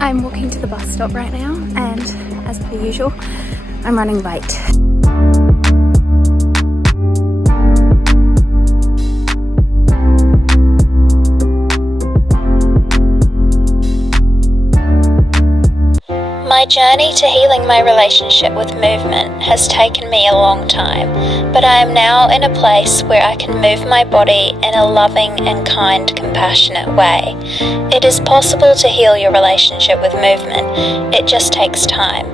I'm walking to the bus stop right now, and as per usual, I'm running late. My journey to healing my relationship with movement has taken me a long time, but I am now in a place where I can move my body in a loving and kind, compassionate way. It is possible to heal your relationship with movement, it just takes time.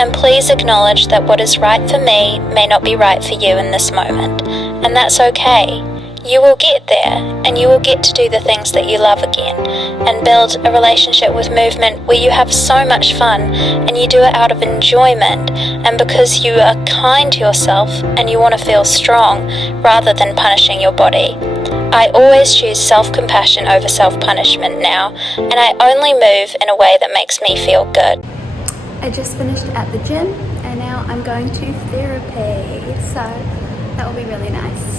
And please acknowledge that what is right for me may not be right for you in this moment, and that's okay. You will get there, and you will get to do the things that you love again, and build a relationship with movement where you have so much fun, and you do it out of enjoyment, and because you are kind to yourself, and you want to feel strong, rather than punishing your body. I always choose self-compassion over self-punishment now, and I only move in a way that makes me feel good. I just finished at the gym, and now I'm going to therapy, so that will be really nice.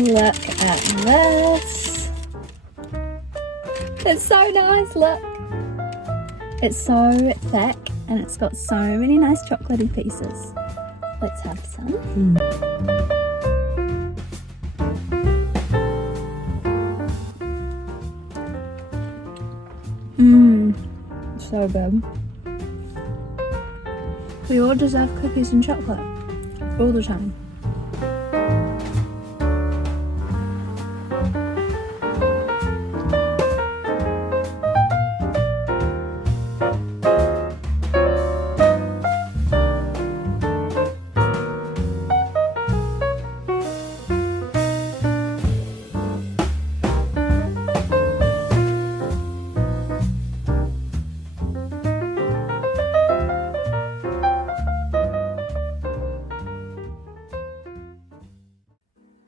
Look at this. It's so nice, look. It's so thick and it's got so many nice chocolatey pieces. Let's have some. So good. We all deserve cookies and chocolate all the time.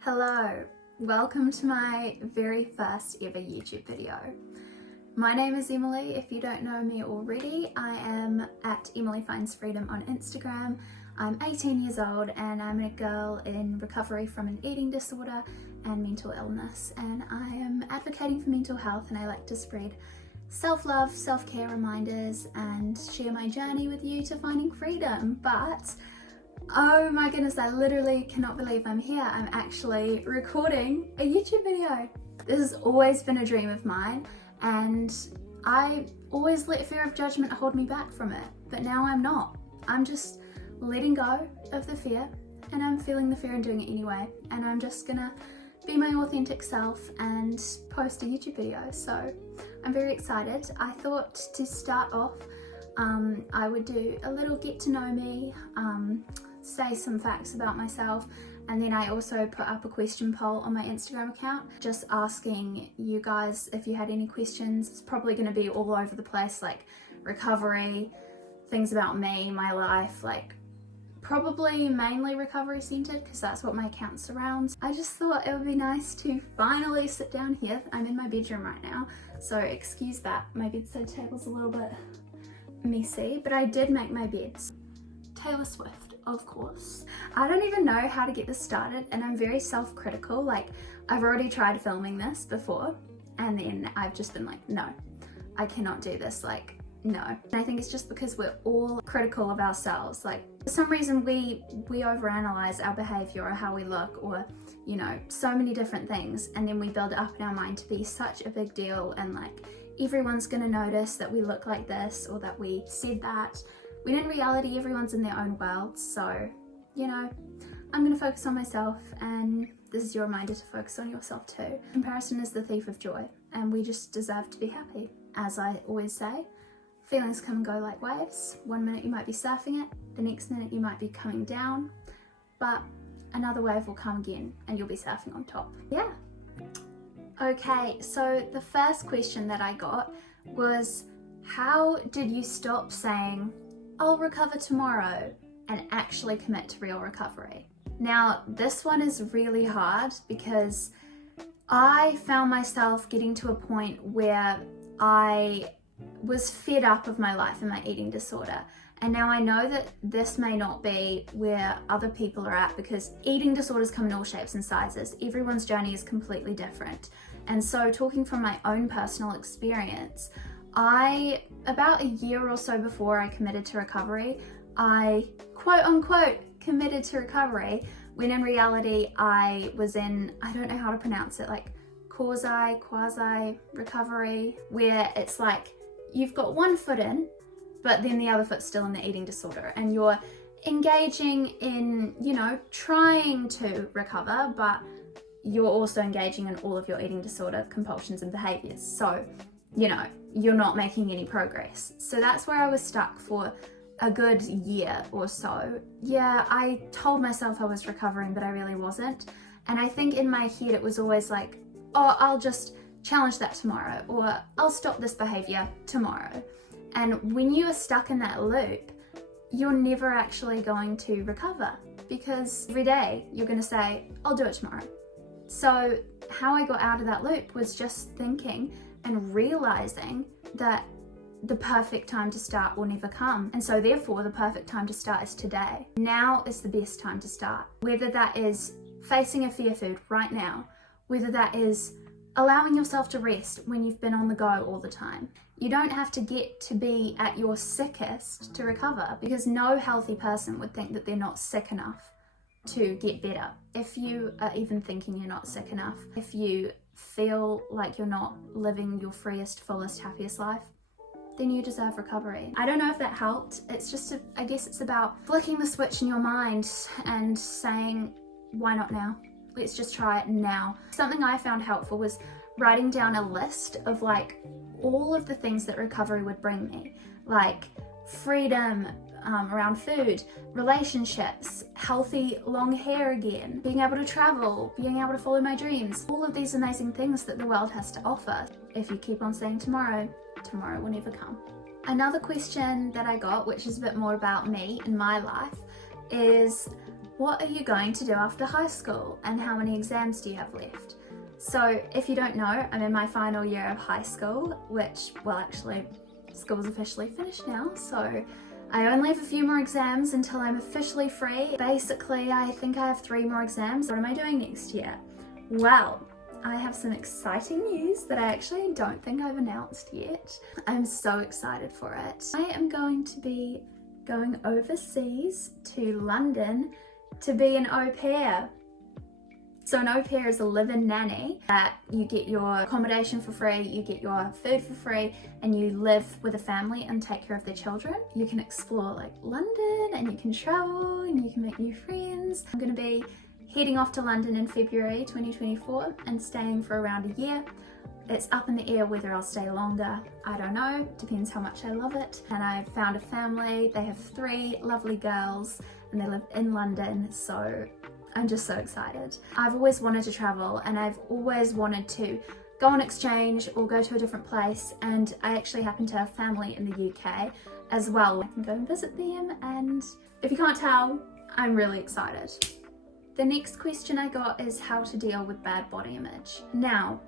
Hello, welcome to my very first ever YouTube video. My name is Emily. If you don't know me already, I am at Emily Finds Freedom on Instagram. I'm 18 years old and I'm a girl in recovery from an eating disorder and mental illness, and I am advocating for mental health, and I like to spread self-love, self-care reminders and share my journey with you to finding freedom. But oh my goodness, I literally cannot believe I'm here. I'm actually recording a YouTube video. This has always been a dream of mine, and I always let fear of judgment hold me back from it. But now I'm not. I'm just letting go of the fear, and I'm feeling the fear and doing it anyway. And I'm just gonna be my authentic self and post a YouTube video. So I'm very excited. I thought to start off, I would do a little get to know me, say some facts about myself, and then I also put up a question poll on my Instagram account just asking you guys if you had any questions. It's probably going to be all over the place, like recovery, things about me, my life, like probably mainly recovery centered because that's what my account surrounds. I just thought it would be nice to finally sit down here. I'm in my bedroom right now, so excuse that. My bedside table's a little bit messy, but I did make my beds. Taylor Swift, of course. I don't even know how to get this started, and I'm very self-critical. Like, I've already tried filming this before, and then I've just been like, no, I cannot do this, like, no. And I think it's just because we're all critical of ourselves. Like, for some reason we overanalyze our behavior or how we look, or, you know, so many different things, and then we build it up in our mind to be such a big deal, and like, everyone's gonna notice that we look like this or that we said that. When in reality, everyone's in their own world. So, you know, I'm gonna focus on myself, and this is your reminder to focus on yourself too. Comparison is the thief of joy, and we just deserve to be happy. As I always say, feelings come and go like waves. One minute you might be surfing it, the next minute you might be coming down, but another wave will come again and you'll be surfing on top. Yeah. Okay, so the first question that I got was, how did you stop saying, I'll recover tomorrow, and actually commit to real recovery? Now, this one is really hard because I found myself getting to a point where I was fed up of my life and my eating disorder. And now I know that this may not be where other people are at, because eating disorders come in all shapes and sizes. Everyone's journey is completely different. And so, talking from my own personal experience, about a year or so before I committed to recovery, I quote unquote committed to recovery, when in reality I was in, I don't know how to pronounce it, like quasi recovery, where it's like you've got one foot in, but then the other foot's still in the eating disorder, and you're engaging in, trying to recover, but you're also engaging in all of your eating disorder compulsions and behaviors. So, you're not making any progress. So that's where I was stuck for a good year or so. Yeah, I told myself I was recovering, but I really wasn't. And I think in my head it was always like, oh, I'll just challenge that tomorrow, or I'll stop this behavior tomorrow. And when you are stuck in that loop, you're never actually going to recover, because every day you're going to say, I'll do it tomorrow. So how I got out of that loop was just thinking and realizing that the perfect time to start will never come. And so therefore the perfect time to start is today. Now is the best time to start. Whether that is facing a fear food right now, whether that is allowing yourself to rest when you've been on the go all the time. You don't have to get to be at your sickest to recover, because no healthy person would think that they're not sick enough to get better. If you are even thinking you're not sick enough, if you feel like you're not living your freest, fullest, happiest life, then you deserve recovery. I don't know if that helped. It's just, I guess it's about flicking the switch in your mind and saying, why not now? Let's just try it now. Something I found helpful was writing down a list of like all of the things that recovery would bring me, like freedom around food, relationships, healthy long hair again, being able to travel, being able to follow my dreams, all of these amazing things that the world has to offer. If you keep on saying tomorrow, tomorrow will never come. Another question that I got, which is a bit more about me and my life, is what are you going to do after high school, and how many exams do you have left? So if you don't know, I'm in my final year of high school, which, well, actually school's officially finished now, so I only have a few more exams until I'm officially free. Basically, I think I have 3 more exams. What am I doing next year? Well, I have some exciting news that I actually don't think I've announced yet. I'm so excited for it. I am going to be going overseas to London to be an au pair. So an au pair is a live-in nanny that you get your accommodation for free, you get your food for free, and you live with a family and take care of their children. You can explore like London, and you can travel, and you can make new friends. I'm going to be heading off to London in February 2024 and staying for around a year. It's up in the air whether I'll stay longer. I don't know, depends how much I love it. And I found a family. They have 3 lovely girls and they live in London, so I'm just so excited. I've always wanted to travel, and I've always wanted to go on exchange or go to a different place, and I actually happen to have family in the UK as well. I can go and visit them, and if you can't tell, I'm really excited. The next question I got is how to deal with bad body image. Now,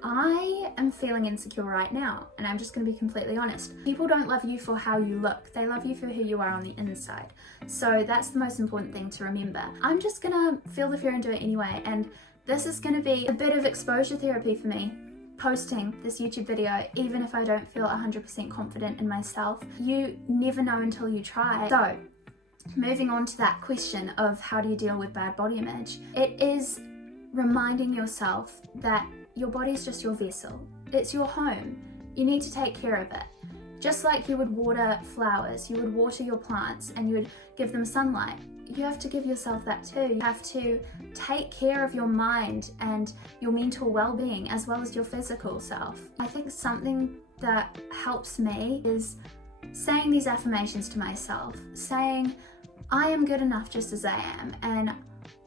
I am feeling insecure right now, and I'm just going to be completely honest. People don't love you for how you look, they love you for who you are on the inside. So that's the most important thing to remember. I'm just going to feel the fear and do it anyway, and this is going to be a bit of exposure therapy for me, posting this YouTube video, even if I don't feel 100% confident in myself. You never know until you try. So, moving on to that question of how do you deal with bad body image, it is reminding yourself that your body is just your vessel. It's your home. You need to take care of it. Just like you would water flowers, you would water your plants and you would give them sunlight. You have to give yourself that too. You have to take care of your mind and your mental well-being as well as your physical self. I think something that helps me is saying these affirmations to myself, saying, I am good enough just as I am, and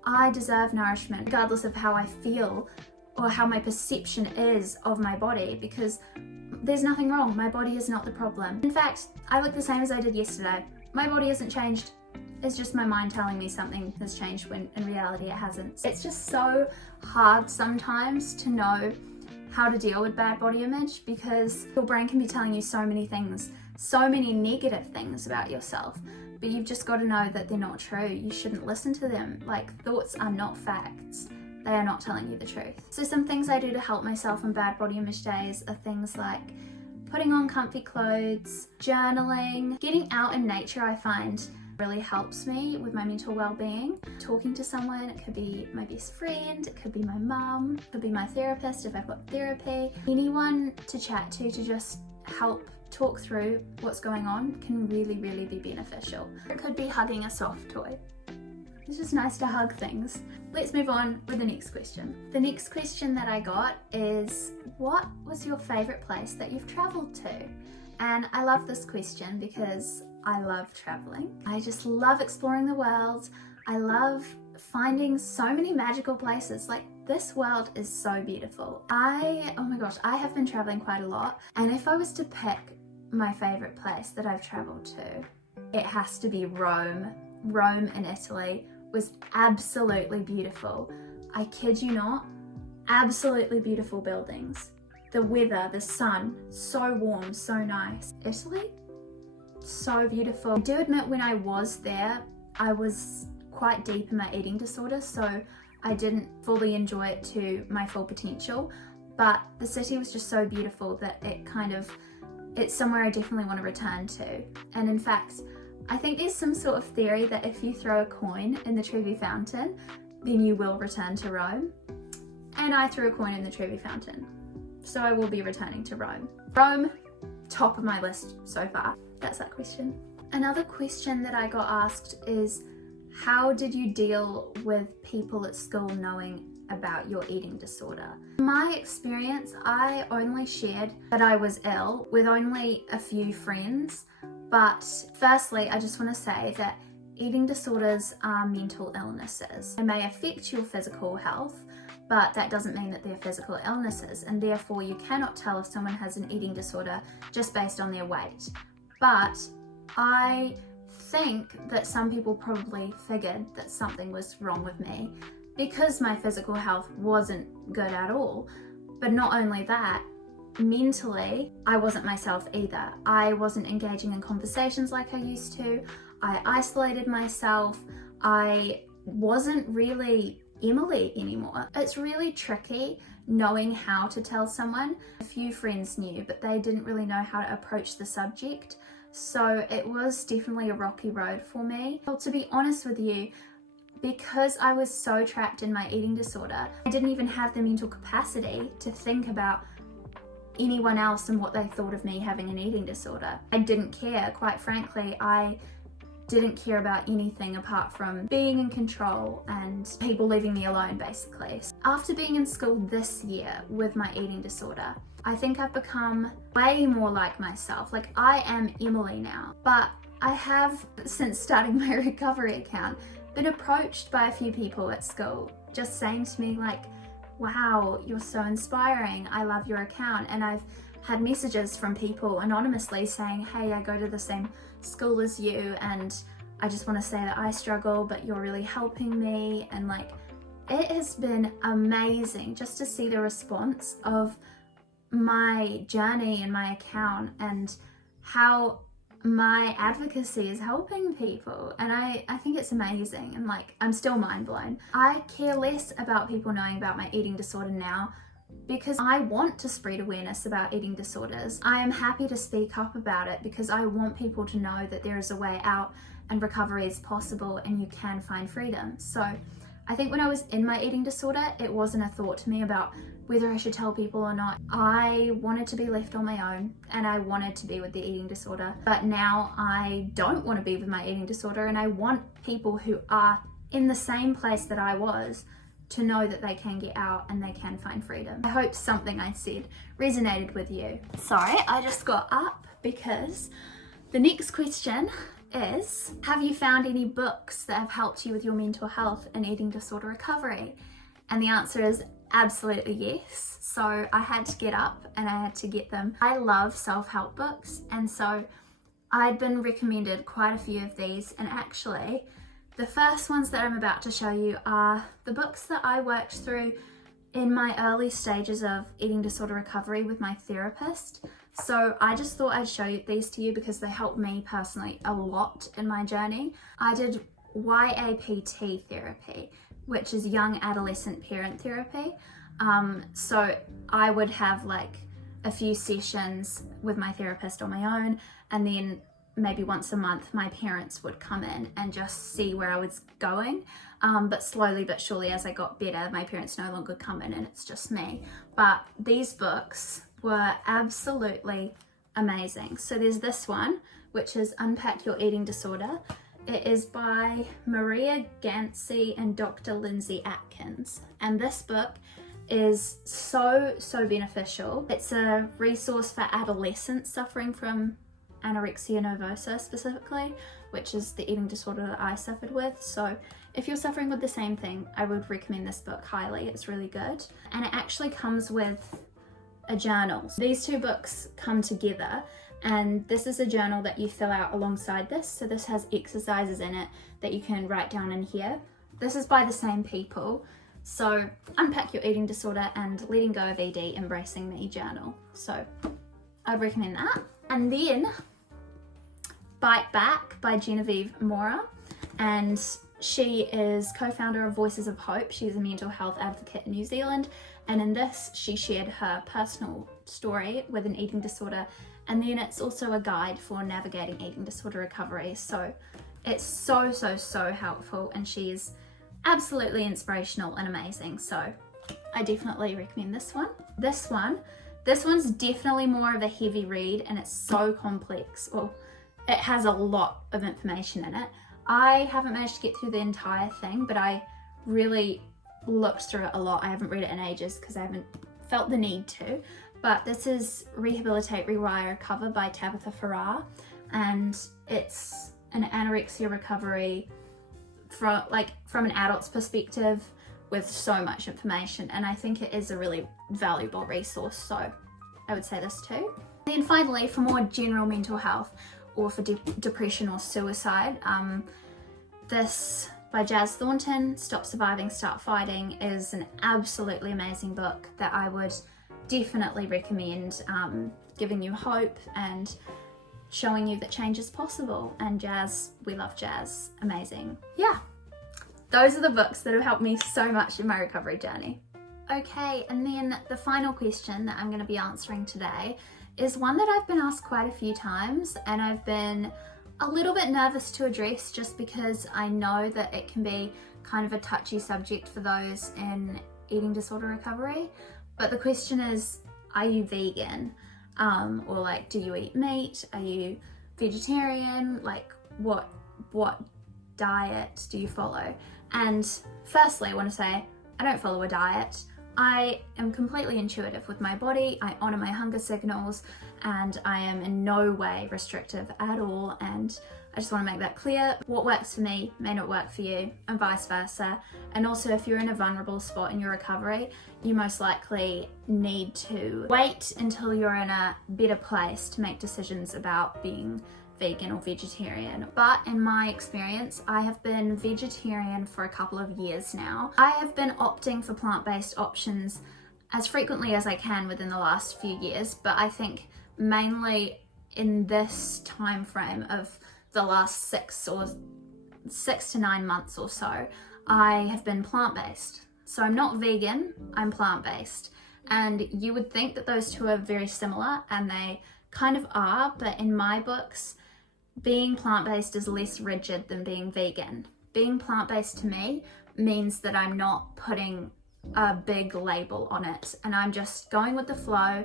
I deserve nourishment regardless of how I feel or how my perception is of my body, because there's nothing wrong. My body is not the problem. In fact, I look the same as I did yesterday. My body hasn't changed is just my mind telling me something has changed when in reality it hasn't. It's just so hard sometimes to know how to deal with bad body image because your brain can be telling you so many things, so many negative things about yourself, but you've just got to know that they're not true. You shouldn't listen to them. Like, thoughts are not facts. They are not telling you the truth. So some things I do to help myself on bad body image days are things like putting on comfy clothes, journaling, getting out in nature. I find really helps me with my mental well-being. Talking to someone, it could be my best friend, it could be my mum, it could be my therapist if I've got therapy. Anyone to chat to just help talk through what's going on can really, really be beneficial. It could be hugging a soft toy. It's just nice to hug things. Let's move on with the next question. The next question that I got is, what was your favourite place that you've travelled to? And I love this question because I love traveling. I just love exploring the world. I love finding so many magical places. Like, this world is so beautiful. Oh my gosh, I have been traveling quite a lot. And if I was to pick my favorite place that I've traveled to, it has to be Rome. Rome in Italy was absolutely beautiful. I kid you not, absolutely beautiful buildings. The weather, the sun, so warm, so nice. Italy, so beautiful. I do admit when I was there, I was quite deep in my eating disorder, so I didn't fully enjoy it to my full potential, but the city was just so beautiful that it's somewhere I definitely want to return to. And in fact, I think there's some sort of theory that if you throw a coin in the Trevi Fountain, then you will return to Rome. And I threw a coin in the Trevi Fountain, so I will be returning to Rome. Rome, top of my list so far. That's that question. Another question that I got asked is, how did you deal with people at school knowing about your eating disorder? In my experience, I only shared that I was ill with only a few friends, but firstly, I just want to say that eating disorders are mental illnesses. They may affect your physical health, but that doesn't mean that they're physical illnesses, and therefore you cannot tell if someone has an eating disorder just based on their weight. But I think that some people probably figured that something was wrong with me because my physical health wasn't good at all. But not only that, mentally, I wasn't myself either. I wasn't engaging in conversations like I used to. I isolated myself. I wasn't really Emily anymore. It's really tricky knowing how to tell someone. A few friends knew, but they didn't really know how to approach the subject. So it was definitely a rocky road for me. Well, to be honest with you, because I was so trapped in my eating disorder, I didn't even have the mental capacity to think about anyone else and what they thought of me having an eating disorder. I didn't care, quite frankly. I didn't care about anything apart from being in control and people leaving me alone, basically. After being in school this year with my eating disorder, I think I've become way more like myself. Like, I am Emily now, but I have, since starting my recovery account, been approached by a few people at school just saying to me like, wow, you're so inspiring, I love your account. And I've had messages from people anonymously saying, hey, I go to the same school as you and I just want to say that I struggle, but you're really helping me. And like, it has been amazing just to see the response of my journey and my account and how my advocacy is helping people. And I think it's amazing, and like, I'm still mind blown. I care less about people knowing about my eating disorder now because I want to spread awareness about eating disorders. I am happy to speak up about it because I want people to know that there is a way out and recovery is possible and you can find freedom. So I think when I was in my eating disorder, it wasn't a thought to me about whether I should tell people or not. I wanted to be left on my own and I wanted to be with the eating disorder. But now I don't want to be with my eating disorder, and I want people who are in the same place that I was to know that they can get out and they can find freedom. I hope something I said resonated with you. Sorry, I just got up because the next question is, have you found any books that have helped you with your mental health and eating disorder recovery? And the answer is absolutely yes. So I had to get up and I had to get them. I love self-help books, and so I'd been recommended quite a few of these, and actually the first ones that I'm about to show you are the books that I worked through in my early stages of eating disorder recovery with my therapist. So I just thought I'd show these to you because they helped me personally a lot in my journey. I did YAPT therapy, which is young adolescent parent therapy. So I would have like a few sessions with my therapist on my own, and then maybe once a month my parents would come in and just see where I was going. But slowly but surely, as I got better, my parents no longer come in and it's just me. But these books were absolutely amazing. So there's this one, which is Unpack Your Eating Disorder. It is by Maria Gansey and Dr. Lindsay Atkins. And this book is so beneficial. It's a resource for adolescents suffering from anorexia nervosa specifically, which is the eating disorder that I suffered with. So if you're suffering with the same thing, I would recommend this book highly. It's really good. And it actually comes with a journal. So these two books come together, and this is a journal that you fill out alongside this. So this has exercises in it that you can write down in here. This is by the same people. So Unpack Your Eating Disorder and Letting Go of ED, Embracing Me journal. So I'd recommend that. And then Bite Back by Genevieve Mora, and she is co-founder of Voices of Hope. She's a mental health advocate in New Zealand, and in this she shared her personal story with an eating disorder, and then it's also a guide for navigating eating disorder recovery. So it's so helpful, and she's absolutely inspirational and amazing. So I definitely recommend this one. This one's definitely more of a heavy read, and it's so complex. Well, it has a lot of information in it. I haven't managed to get through the entire thing, but I really looked through it a lot. I haven't read it in ages because I haven't felt the need to. But this is Rehabilitate, Rewire, Recover by Tabitha Farrar, and it's an anorexia recovery from an adult's perspective with so much information, and I think it is a really valuable resource, so I would say this too. And then finally, for more general mental health or for depression or suicide, this by Jazz Thornton, Stop Surviving, Start Fighting, is an absolutely amazing book that I would definitely recommend, giving you hope and showing you that change is possible. And Jazz, we love Jazz, amazing. Yeah, those are the books that have helped me so much in my recovery journey. Okay, and then the final question that I'm going to be answering today is one that I've been asked quite a few times, and I've been a little bit nervous to address just because I know that it can be kind of a touchy subject for those in eating disorder recovery. But the question is, are you vegan? Or like, do you eat meat? Are you vegetarian? Like, what diet do you follow? And firstly, I want to say, I don't follow a diet. I am completely intuitive with my body. I honor my hunger signals, and I am in no way restrictive at all. And I just want to make that clear. What works for me may not work for you, and vice versa. And also, if you're in a vulnerable spot in your recovery, you most likely need to wait until you're in a better place to make decisions about being vegan or vegetarian. But in my experience, I have been vegetarian for a couple of years now. I have been opting for plant-based options as frequently as I can within the last few years, but I think mainly in this time frame of the last 6 to 9 months or so, I have been plant-based. So I'm not vegan, I'm plant-based. And you would think that those two are very similar, and they kind of are, but in my books, being plant-based is less rigid than being vegan. Being plant-based to me means that I'm not putting a big label on it, and I'm just going with the flow.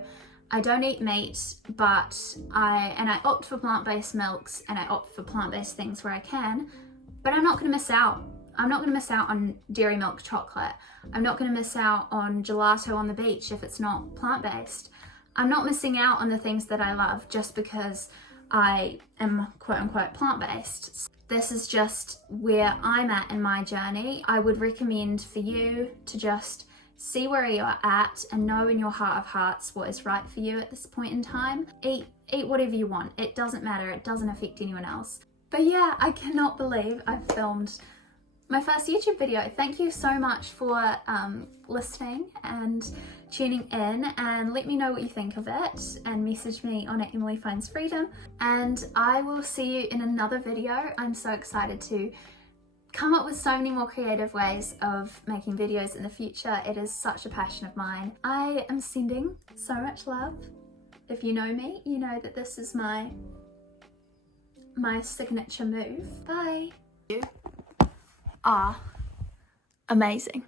I don't eat meat, but I opt for plant-based milks, and I opt for plant-based things where I can, but I'm not going to miss out. I'm not going to miss out on dairy milk chocolate. I'm not going to miss out on gelato on the beach if it's not plant-based. I'm not missing out on the things that I love just because I am quote-unquote plant-based. This is just where I'm at in my journey. I would recommend for you to just see where you're at and know in your heart of hearts what is right for you at this point in time. Eat whatever you want. It doesn't matter. It doesn't affect anyone else. But yeah, I cannot believe I've filmed my first YouTube video. Thank you so much for listening and tuning in, and let me know what you think of it and message me on @EmilyFindsFreedom, and I will see you in another video. I'm so excited to come up with so many more creative ways of making videos in the future. It is such a passion of mine. I am sending so much love. If you know me, you know that this is my signature move. Bye. You are amazing.